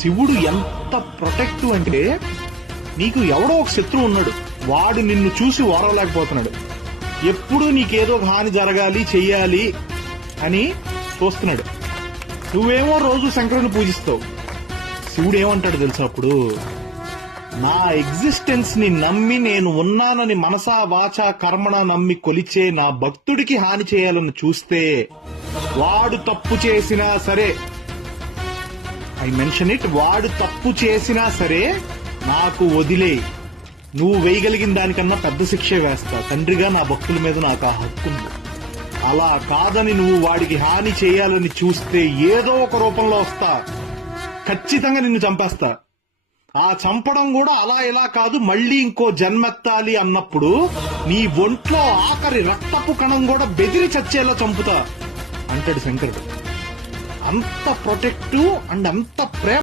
శివుడు ఎంత ప్రొటెక్టివ్ అంటే, నీకు ఎవడో ఒక శత్రువు ఉన్నాడు, వాడు నిన్ను చూసి ఓరవలేకపోతున్నాడు, ఎప్పుడూ నీకేదో ఒక హాని జరగాలి చెయ్యాలి అని చూస్తున్నాడు. నువ్వేమో రోజు శంకరుని పూజిస్తావు. శివుడు ఏమంటాడు తెలుసా అప్పుడు? నా ఎగ్జిస్టెన్స్ ని నమ్మి నేను ఉన్నానని మనసా వాచా కర్మణ నమ్మి కొలిచే నా భక్తుడికి హాని చేయాలని చూస్తే వాడు తప్పు చేసినా సరే, ఐ మెన్షన్ ఇట్, వాడు తప్పు చేసినా సరే నాకు వదిలే, నువ్వు వేయగలిగిన దానికన్నా పెద్ద శిక్ష వేస్తా. తండ్రిగా నా భక్తుల మీద నాకు ఆ హక్కు ఉంది. అలా కాదని నువ్వు వాడికి హాని చేయాలని చూస్తే ఏదో ఒక రూపంలో వస్తా, ఖచ్చితంగా నిన్ను చంపేస్తా. ఆ చంపడం కూడా అలా ఇలా కాదు, మళ్ళీ ఇంకో జన్మెత్తాలి అన్నప్పుడు నీ ఒంట్లో ఆఖరి రక్తపు కణం కూడా బెదిరి చచ్చేలా చంపుతా అంటాడు శంకరుడు. అంత ప్రొటెక్టివ్ అండ్ అంత ప్రేమ.